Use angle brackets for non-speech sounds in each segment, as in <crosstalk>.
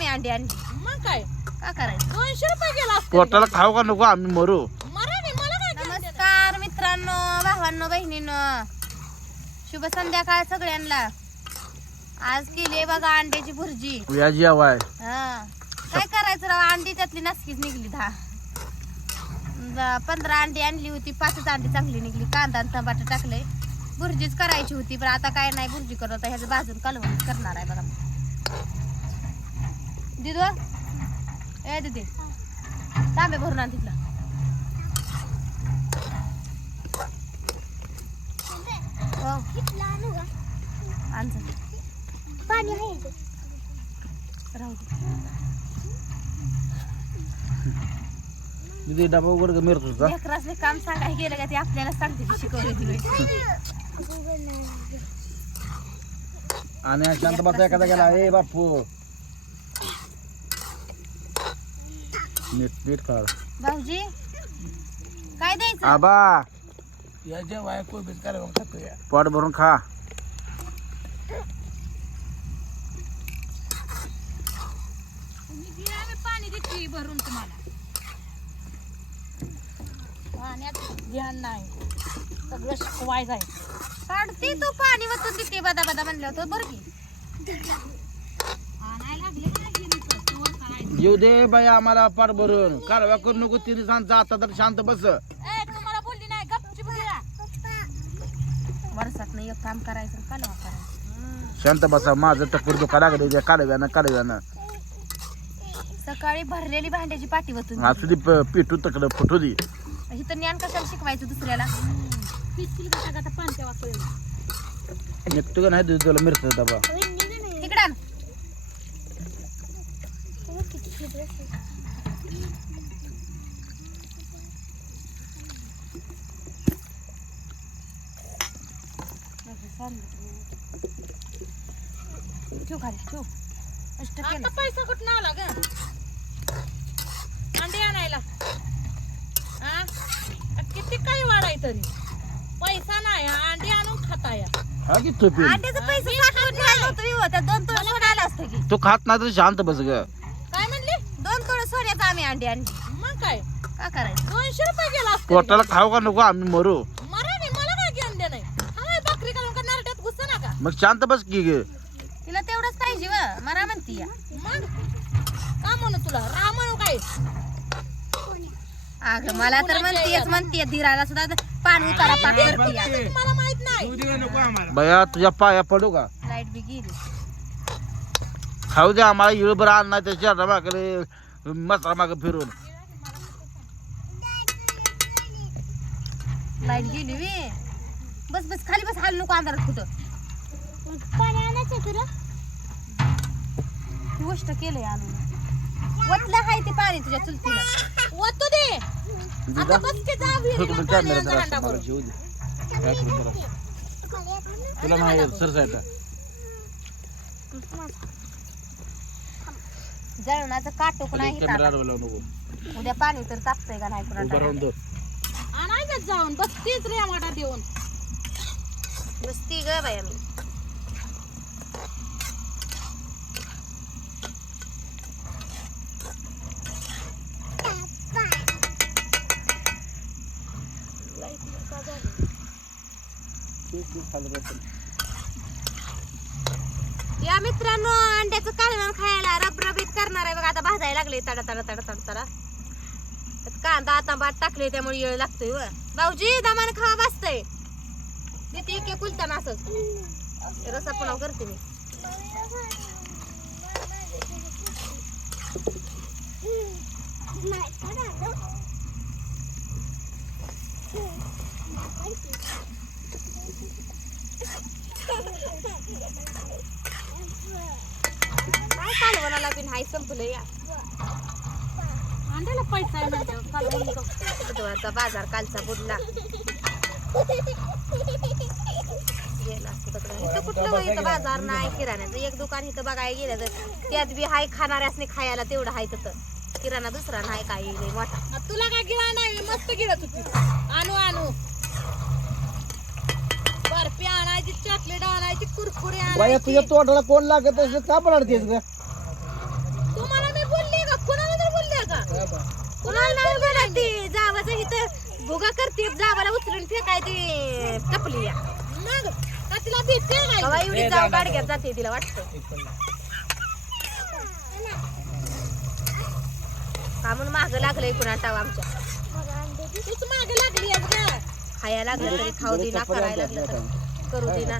आम्ही अंडी आणली. मग काय? का करायचं? दोनशे रुपये गेला. पोटाला खाऊ का नको? आम्ही मरू. मरा नाही मला काय करायचं? नमस्कार मित्रांनो भावांनो बहिणींनो. शुभ संध्याकाळ सगळ्यांना. आज केली बघा अंड्याची भुर्जी. जेवाय हा. काय करायचं राव? अंडी त्यातली नसकीच निघली दहा द- पंधरा अंडी आणली होती पाचच अंडी चांगली निघली. कांदा आणि टमाटर टाकले भुर्जीच करायची होती पण आता काय नाही भुर्जी करत ह्याचं बाजून कालवण करणार आहे बघा. दिदो? ए दिदी. तांबे भरून आण तिथला. हो. राहू दे. डबा उघड का मिरतो का लेकरासले काम सांगायला गेलं का ते आपल्याला सांगते की आणि शांत बसा एखादा गेला. ए बापू नीट नीट काढ. भाऊजी काय द्यायचं? आबा. या खातो या. पोट भरून खा. पाणी देते भरून तुम्हाला. पाण्यात ध्यान नाही. सगळं शिकवायचं आहे. काढते तू पाणी वतून देते बदा बदा म्हणलं होतं बरं की. आणायला लागले ना गिरणीचं, तेव्हा करायचं. येऊ दे बाई आम्हाला पाठ भरून. कारवा करू नको तिने सांग आता तर शांत बस. ए, तुम्हाला बोलली नाही गपची भरा वर्षात नाही एक काम करायचं कालवा करायचं. शांत बसा माझं टपूर दुखा लागले त्या कालव्यानं कालव्यानं. सकाळी भरलेली भांड्याची पाठी वतून असू दे प- पिठू तकडं फुटू दे. इथं ज्ञान कशाला शिकवायचं दुसऱ्याला? वाचलं निघतो का नाही तुझं तुला मिरचा डबा तिकडं आण. ठेव खाली ठेव अष्ट केलं आता पैसा कुठं आला ग? अंडे आणायला. हा? किती काही वाढाय तरी. पैसा नाही अंडे आणून खाता या हा की तुपी अंड्याचं पैसे साठवून ठेवायला होतं मी हो. त्या दोन आलं असतं की? तू खात नाही तर शांत बस ग काय म्हणली दोन तोळे सोन्याचं आम्ही अंडी आणली. मग काय? का करायचं? दोनशे रुपये गेला असतील. पोटाला खाऊ का नको? आम्ही मरू. मरा नाही मला काय घेऊन दे नाही. हाय बकरी काढून का नारट्यात घुसू नका. मग शांत बस की ग. तिला तेवढंच पाहिजे व. मला म्हणती या. मग? का म्हणू तुला? राम म्हणू काय? अगं मला तर म्हणतीयच म्हणतीय धीराला सुद्धा पान उतारा पाक करते या. मला माहीत नाही. बया तुझ्या पाया पडू का? लाइट बी गेली. खाऊ दे आम्हाला इळभर आण नाही त्याच्या मागले मसरा माग फिरून. लाइट गेली वे. बस बस खाली बस हाल नको अंधारात कुठं. ही गोष्ट केलंय आणून. वतलं हाय ते पाणी तुझ्या चुलतीला. ओतू दे. आता बस की जा विहिरीला फेकून पाणी कॅमेरा आणजा जरा हांडा मला भरून. जेवू दे. काय करू जरा. तुला नाही येत सर साईडला जळणाचं काटोक नाही कॅमेरा हिथं लावू नको. आता. उद्या पाणी तर तापतंय का नाही उभं कुणा राहून दो. आणायचं जाऊन बस तीच रे आम्हाला देऊन. बसती ग बाया मी या मित्रांनो अंड्याचं कालवण खायला रबरबीत करणार आहे बघा. आता भाजायला लागले तडा तडा तडा तडा तडा. कांदा आता बाट टाकले त्यामुळे येळ लागतोय व भाऊजी दमान खावा बसतय तिथे एक एक कुलताना असंच. रसा पुलाव करते मी. <laughs> <laughs> काय कालवणाला बिन हाय संपलं या. अंड्याला पैसा आहे म्हणल्यावर कालवण नको. बुधवारचा बाजार कालचा बुडला गेला असतं. इथं कुठलं इथं बाजार नाही किराण्याचं एक दुकान इथं बघायला गेलं तर त्यात बी हाय खाणाऱ्यासने खायला तेवढं हाय तर किराणा दुसरा नाही काही लय मोठा. आ, तुला काय गिळा नाही मस्त गिळत होती आणू आणू. आणायची चॉकलेट आणायची कुरकुरे बाया आणायची. तुझ्या तोंडाला कोण लागत असेल का पडतेस ग? कुणाला नाही म्हणत ती? जावाचं इथं भुगा करते जावाला उचलून फेकाय ती टपली मग का तिला भीती बाबा एवढी जाव गाडग्यात जाते तिला वाटतं. का म्हणून माग लागलंय कुणा टाव आमच्या तूच मागे लागली आहेस ग. खायला लागलं तरी खाऊ दे ना करायला लागलं तर. करू दे ना.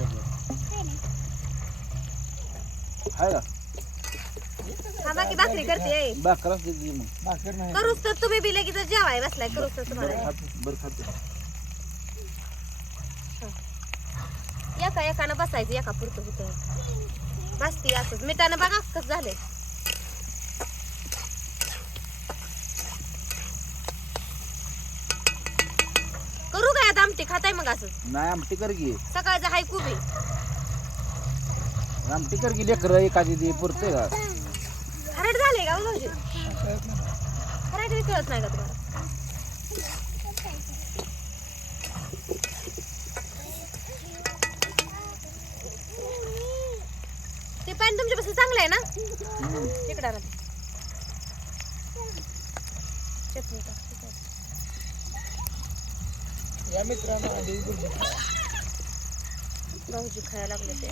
आहे का थांबा की भाकरी करते भाकर असते ती मग. भाकर नाही. करूच तर तुम्ही बी लगेच जेवाय बसलाय करूच तर तुम्हाला. बरं खाते एका एकानं बसायचं एका पुरतं होतं बसती असंच. मिठानं बघा कसं झालंय करू काय आता आमटी खाताय मग असं? नाही आमटी कर की. सकाळचं हाय कुबी आमटी कर की लेकर एखादी दे पुरते का खराट झाले का भाऊजी खराट बी कळत नाही का तुम्हाला? ते पाणी तुमच्यापासून चांगलं आहे ना? तिकडं. चटणी टाक, या मित्रांनो भाऊजी खायला लागले ते.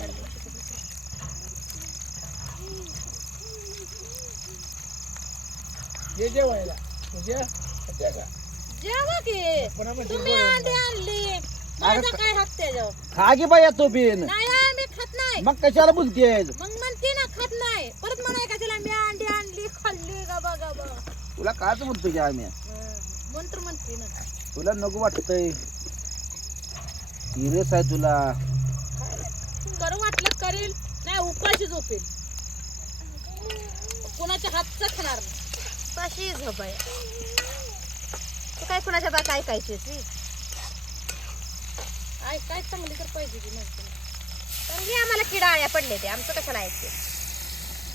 जे जेवायला. जेवा की. तुम्ही अंडी आणली. माझा काय हक्क त्याच्यावर खा की बाया तो बिन. नाही आम्ही खात नाही. मग कशाला बोलते मग म्हणते ना खात नाही. परत म्हणाय का तिला मी अंडी आणली खाल्ली गा बघा बघा तुला काच म्हणतो की आम्ही? मंत्र म्हणते ना. तुला नको वाटतंय. सिरियस आहे तुला. करू वाटलं करेल नाही उपाशी झोपेल. कोणाच्या हातचं खाणार नाही. पाशी झोप आहे तू काय कुणाच्या बाक ऐकायचीस नी? आय काय चांगली तर पाहिजे की नाही. चांगली आम्हाला किडा आळ्या पडले ते. आमचं कशाला ऐकते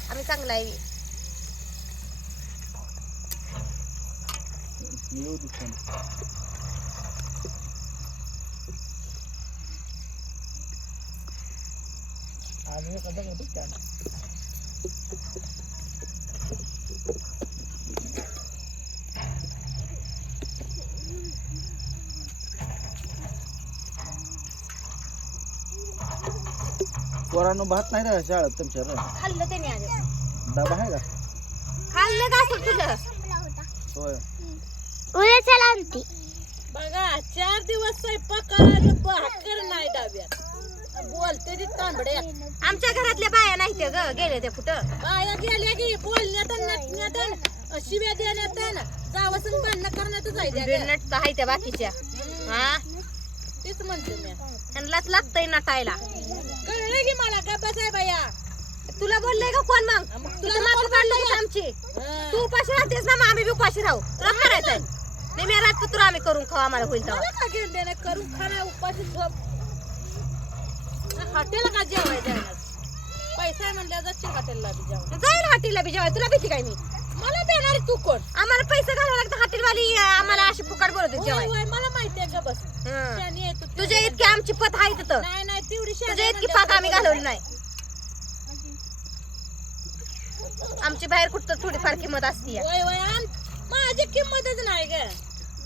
आम्ही चांगला आहे. येऊ पोरांनो भात नाही ना शाळेत तुमच्या? खाल्लं त्याने आधी डबा आहे का? खाल्लं का असं तुझं? होय. बघा चार दिवस स्वयंपाक भाकर नाही डाब्यात. बोलते ती तांबड्या आमच्या घरातल्या बाया नाही त्या ग गेले ते कुठं? बाया गेल्या की बोलण्यात आणि नटण्यात आणि शिव्या देण्यात आणि जावं भांडणं करण्यातच आहे त्या गं. नट आहे त्या बाकीच्या. हा? तेच म्हणते मी. त्यांनाच लागतंय नटायला. कळलं की मला गप्पाच आहे बाया? तुला बोललंय का कोण मग? तुला तुला मागं काढलं की आमची. तू उपाशी राहतेस ना मग आम्ही बी उपाशी राहू. तुला करायचंय नाही मी राजपत्र आम्ही करून खाऊ आम्हाला होईल का करून खाणं उपाशी झोप हॉटेल का जेवाय जाणार पैसा आहे म्हणल्यावर जाशील हॉटेलला बी जाईल हाटीला बी जेवाय तुला भीती काय मी? मला देणार तू कोण? आम्हाला पैसे घालावं लागतं. हॉटेलवाली आम्हाला अशी फुकट बोलवते होय, जेवाय होय, मला माहिती आहे ग बस. हं. शहाणी आहे तू. तुझ्या इतकी आमची पत आहे तिथं. नाही नाही तेवढी तुझ्या इतकी पाक आम्ही घालवली नाही आमची बाहेर कुठं थोडीफार किंमत असते वय वय आण. माझी किंमतच नाही ग.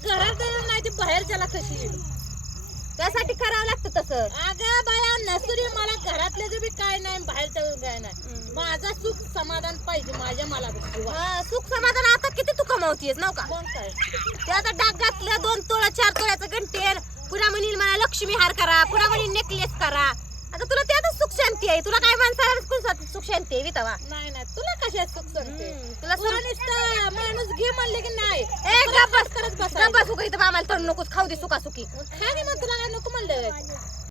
घरात नाही ती बाहेरच्याला कशी येईल त्यासाठी करावं लागतं तसं. अगं बाया नसुरी मला घरातले जे बी काय नाही बाहेरचं काय नाही. माझा सुख समाधान पाहिजे माझ्या मला बी. हा, सुख समाधान आता किती तू कमावतीयस नव का? मग काय? ते आता डाग घातलं दोन तोळा चार तोळ्याचं घंटेर पुन्हा म्हणील मला लक्ष्मी हार करा पुन्हा म्हणील नेकलेस करा. आता तुला ते आता सुख शांती आहे. तुला काय माणसाला सुख शांती आहे वितावा नाही नाही तुला कशा सुख सांगते तुला सुख माणूस घे म्हणले की नाही. ए गप्प करत बस. गप्प सुख इथं आम्हाला तर नकोच. खाऊ दे सुका सुखी खा की मग तुला काय नको म्हणलं?